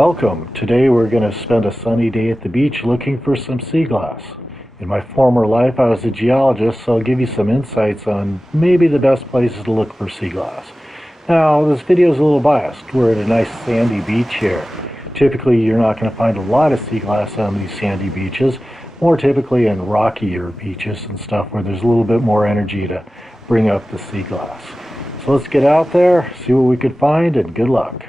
Welcome. Today we're going to spend a sunny day at the beach looking for some sea glass. In my former life I was a geologist, so I'll give you some insights on maybe the best places to look for sea glass. Now this video is a little biased. We're at a nice sandy beach here. Typically you're not going to find a lot of sea glass on these sandy beaches, more typically in rockier beaches and stuff where there's a little bit more energy to bring up the sea glass. So let's get out there, see what we could find, and good luck.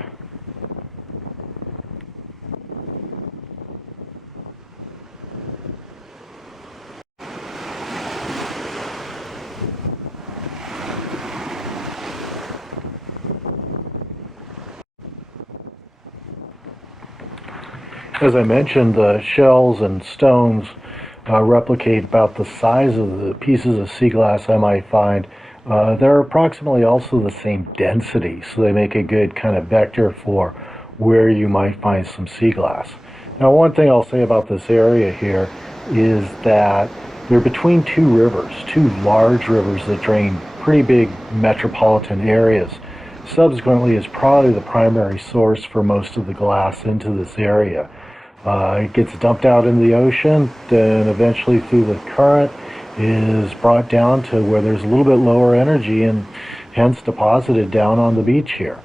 As I mentioned, the shells and stones replicate about the size of the pieces of sea glass I might find. They're approximately also the same density, so they make a good kind of vector for where you might find some sea glass. Now, one thing I'll say about this area here is that they're between two rivers, two large rivers that drain pretty big metropolitan areas. Subsequently, is probably the primary source for most of the glass into this area. It gets dumped out in the ocean, then eventually through the current is brought down to where there's a little bit lower energy and hence deposited down on the beach here.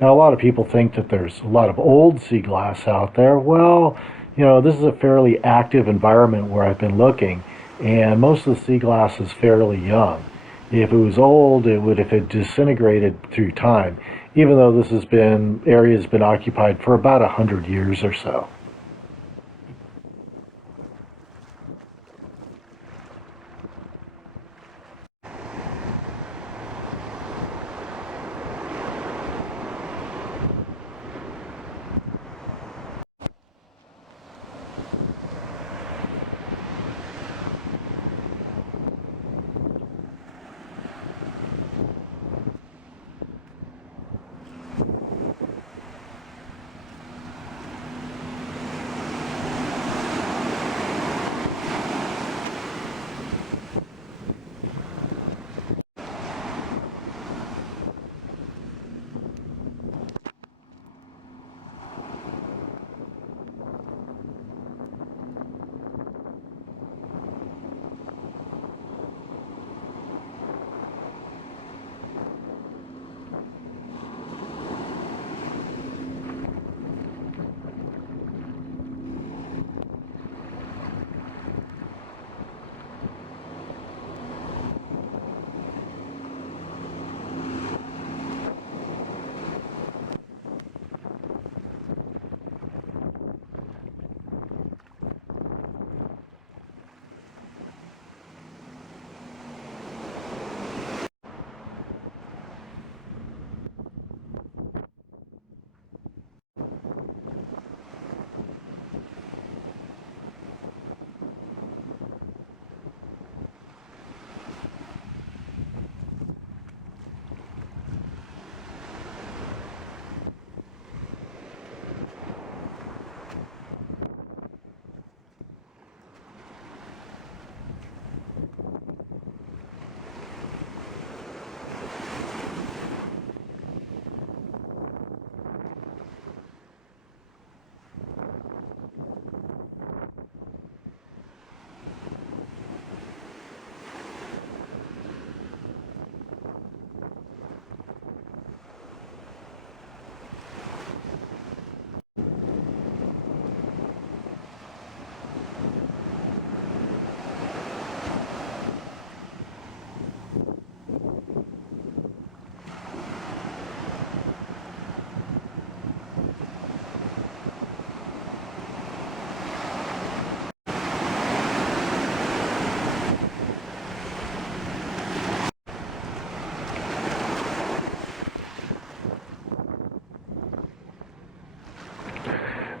Now, a lot of people think that there's a lot of old sea glass out there. Well, this is a fairly active environment where I've been looking, and most of the sea glass is fairly young. If it was old, it would have disintegrated through time, even though this area has been occupied for about 100 years or so.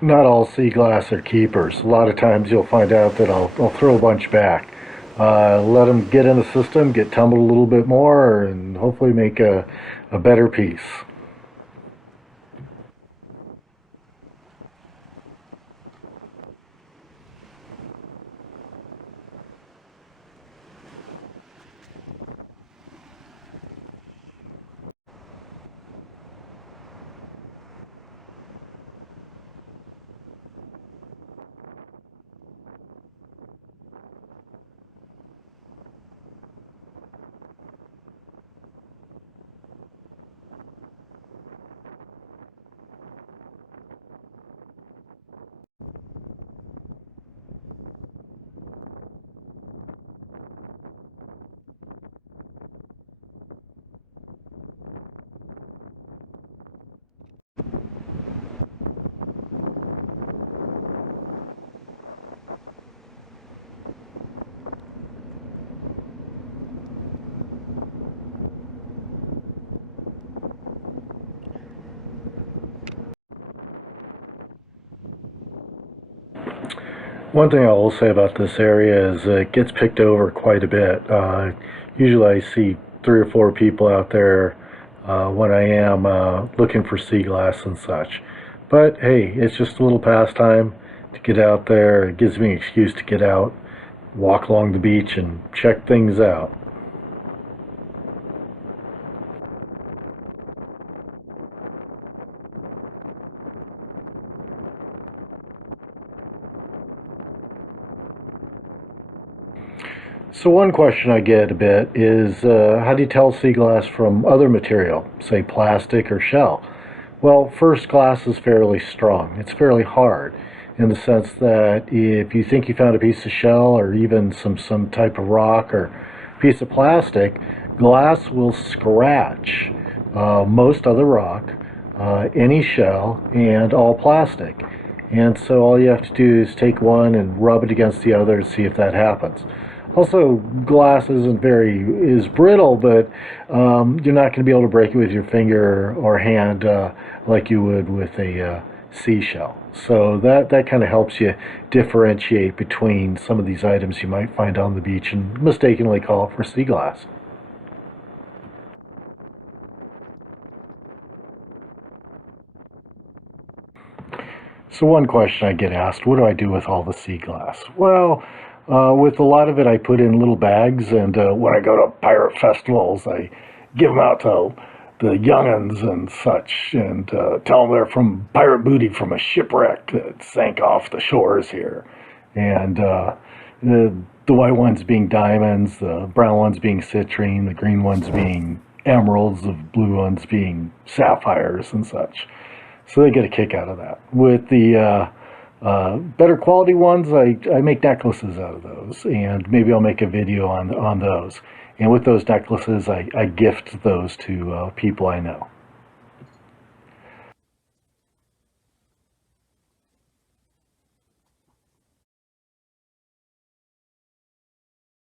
Not all sea glass are keepers. A lot of times you'll find out that I'll throw a bunch back. Let them get in the system, get tumbled a little bit more, and hopefully make a better piece. One thing I will say about this area is it gets picked over quite a bit. Usually I see 3 or 4 people out there when I am looking for sea glass and such. But hey, it's just a little pastime to get out there. It gives me an excuse to get out, walk along the beach, and check things out. So one question I get a bit is how do you tell sea glass from other material, say plastic or shell? Well, first, glass is fairly strong. It's fairly hard in the sense that if you think you found a piece of shell or even some type of rock or piece of plastic, glass will scratch most other rock, any shell, and all plastic. And so all you have to do is take one and rub it against the other to see if that happens. Also, glass is brittle, but you're not going to be able to break it with your finger or hand like you would with a seashell. So that kind of helps you differentiate between some of these items you might find on the beach and mistakenly call it for sea glass. So one question I get asked, what do I do with all the sea glass? Well, with a lot of it I put in little bags, and when I go to pirate festivals, I give them out to the young'uns and such, and tell them they're from pirate booty from a shipwreck that sank off the shores here. And the white ones being diamonds, the brown ones being citrine, the green ones being emeralds, the blue ones being sapphires and such. So they get a kick out of that. With the better quality ones, I make necklaces out of those, and maybe I'll make a video on those. And with those necklaces, I gift those to people I know.